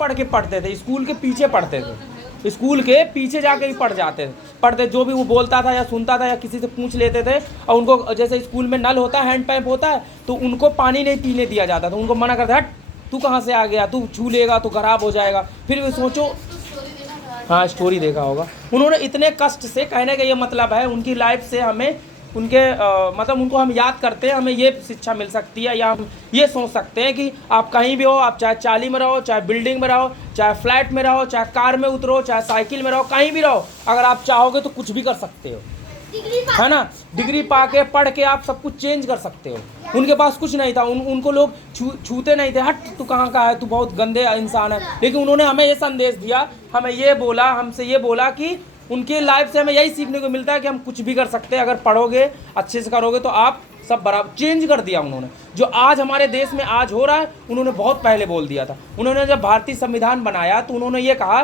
पढ़ के पढ़ते थे, स्कूल के पीछे पढ़ते थे, स्कूल के पीछे जाके ही पढ़ जाते थे, पढ़ते जो भी वो बोलता था या सुनता था या किसी से पूछ लेते थे। और उनको जैसे स्कूल में नल होता है, हैंड पंप होता है, तो उनको पानी नहीं पीने दिया जाता था, उनको मना करता, हट तू कहाँ से आ गया, तू छू लेगा तो खराब हो जाएगा। फिर भी सोचो, हाँ स्टोरी देखा होगा। उन्होंने इतने कष्ट से, कहने का ये मतलब है उनकी लाइफ से हमें उनके मतलब उनको हम याद करते हैं, हमें ये शिक्षा मिल सकती है, या हम ये सोच सकते हैं कि आप कहीं भी हो, आप चाहे चाली में रहो, चाहे बिल्डिंग में रहो, चाहे फ्लैट में रहो, चाहे कार में उतरो, चाहे साइकिल में रहो, कहीं भी रहो, अगर आप चाहोगे तो कुछ भी कर सकते हो, है ना। डिग्री पा के पढ़ के आप सब कुछ चेंज कर सकते हो। उनके पास कुछ नहीं था, उनको लोग छूते नहीं थे, हट तू कहाँ का है, तू बहुत गंदे इंसान है। लेकिन उन्होंने हमें ये संदेश दिया, हमें ये बोला, हमसे ये बोला कि उनकी लाइफ से हमें यही सीखने को मिलता है कि हम कुछ भी कर सकते हैं, अगर पढ़ोगे अच्छे से करोगे तो आप सब बराबर। चेंज कर दिया उन्होंने, जो आज हमारे देश में आज हो रहा है उन्होंने बहुत पहले बोल दिया था। उन्होंने जब भारतीय संविधान बनाया तो उन्होंने ये कहा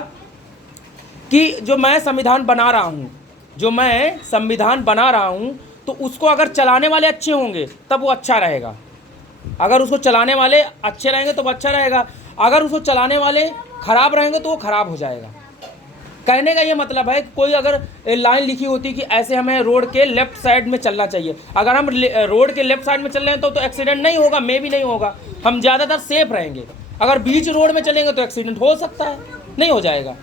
कि जो मैं संविधान बना रहा हूँ, जो मैं संविधान बना रहा हूँ, तो उसको अगर चलाने वाले अच्छे होंगे तब वो अच्छा रहेगा। अगर उसको चलाने वाले अच्छे रहेंगे तो वो अच्छा रहेगा, अगर उसको चलाने वाले खराब रहेंगे तो वो खराब हो जाएगा। कहने का ये मतलब है, कोई अगर लाइन लिखी होती कि ऐसे हमें रोड के लेफ्ट साइड में चलना चाहिए, अगर हम रोड के लेफ्ट साइड में चल रहे हैं तो एक्सीडेंट नहीं होगा, मे भी नहीं होगा, हम ज़्यादातर सेफ रहेंगे। अगर बीच रोड में चलेंगे तो एक्सीडेंट हो सकता है, नहीं हो जाएगा।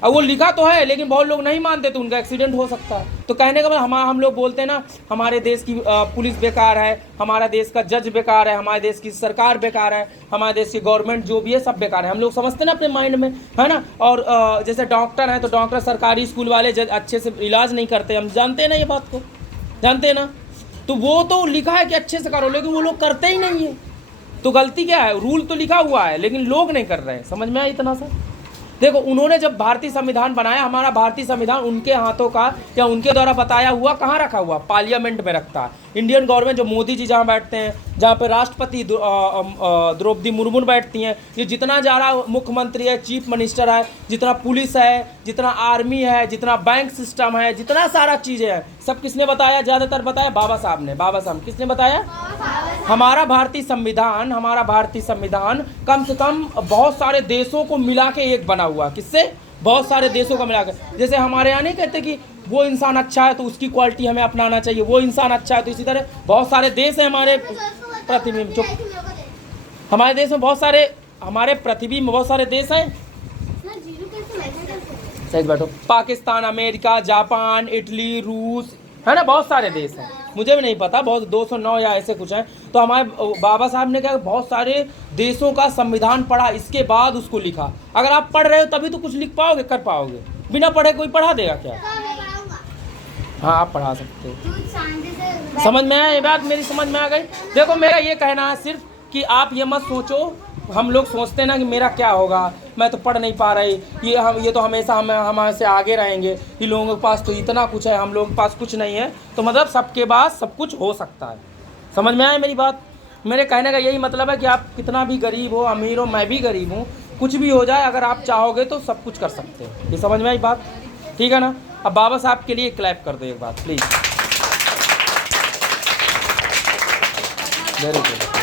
अब वो लिखा तो है लेकिन बहुत लोग नहीं मानते तो उनका एक्सीडेंट हो सकता है। तो कहने का मतलब हम लोग बोलते हैं ना, हमारे देश की पुलिस बेकार है, हमारा देश का जज बेकार है, हमारे देश की सरकार बेकार है, हमारे देश की गवर्नमेंट जो भी है सब बेकार है, हम लोग समझते हैं ना अपने माइंड में, है ना। और जैसे डॉक्टर हैं तो डॉक्टर सरकारी स्कूल वाले अच्छे से इलाज नहीं करते, हम जानते हैं ना, ये बात को जानते हैं ना। तो वो तो लिखा है कि अच्छे से करो, लेकिन वो लोग करते ही नहीं है। तो गलती क्या है, रूल तो लिखा हुआ है लेकिन लोग नहीं कर रहे हैं। समझ में आया इतना सा। देखो उन्होंने जब भारतीय संविधान बनाया, हमारा भारतीय संविधान उनके हाथों का या उनके द्वारा बताया हुआ कहाँ रखा हुआ, पार्लियामेंट में रखता है। इंडियन गवर्नमेंट जो मोदी जी जहाँ बैठते हैं, जहाँ पे राष्ट्रपति द्रौपदी मुर्मू बैठती हैं, ये जितना ज़्यादा मुख्यमंत्री है, चीफ मिनिस्टर है, जितना पुलिस है, जितना आर्मी है, जितना बैंक सिस्टम है, जितना सारा चीज़ें हैं, सब किसने बताया, ज़्यादातर बताया बाबा साहब ने। बाबा साहब किसने बताया, हमारा भारतीय संविधान, हमारा भारतीय संविधान कम से कम बहुत सारे देशों को मिला के एक बना हुआ। किससे, बहुत सारे देशों का मिला के। जैसे हमारे यहाँ नहीं कहते कि वो इंसान अच्छा है तो उसकी क्वालिटी हमें अपनाना चाहिए, वो इंसान अच्छा है तो इसी तरह बहुत सारे देश हैं हमारे पृथ्वी में। चुप, हमारे देश में बहुत सारे, हमारे पृथ्वी में बहुत सारे देश हैं। सही बैठो, पाकिस्तान, अमेरिका, जापान, इटली, रूस, है ना, बहुत सारे देश हैं, मुझे भी नहीं पता, बहुत 209 या ऐसे कुछ हैं। तो हमारे बाबा साहब ने क्या बहुत सारे देशों का संविधान पढ़ा, इसके बाद उसको लिखा। अगर आप पढ़ रहे हो तभी तो कुछ लिख पाओगे, कर पाओगे, बिना पढ़े कोई पढ़ा देगा क्या? हाँ आप पढ़ा सकते हो। समझ में आया ये बात, मेरी समझ में आ गई। देखो मेरा ये कहना है सिर्फ कि आप ये मत सोचो, हम लोग सोचते हैं ना कि मेरा क्या होगा, मैं तो पढ़ नहीं पा रही, ये तो हमेशा हमारे से आगे रहेंगे, ये लोगों के पास तो इतना कुछ है, हम लोगों के पास कुछ नहीं है। तो मतलब सबके पास सब कुछ हो सकता है। समझ में आया मेरी बात? मेरे कहने का यही मतलब है कि आप कितना भी गरीब हो, अमीर हो, मैं भी गरीब हूँ, कुछ भी हो जाए, अगर आप चाहोगे तो सब कुछ कर सकते हो। ये समझ में आई बात? ठीक है ना। अब बाबा साहब के लिए क्लैप कर दो एक बात प्लीज़। Very good.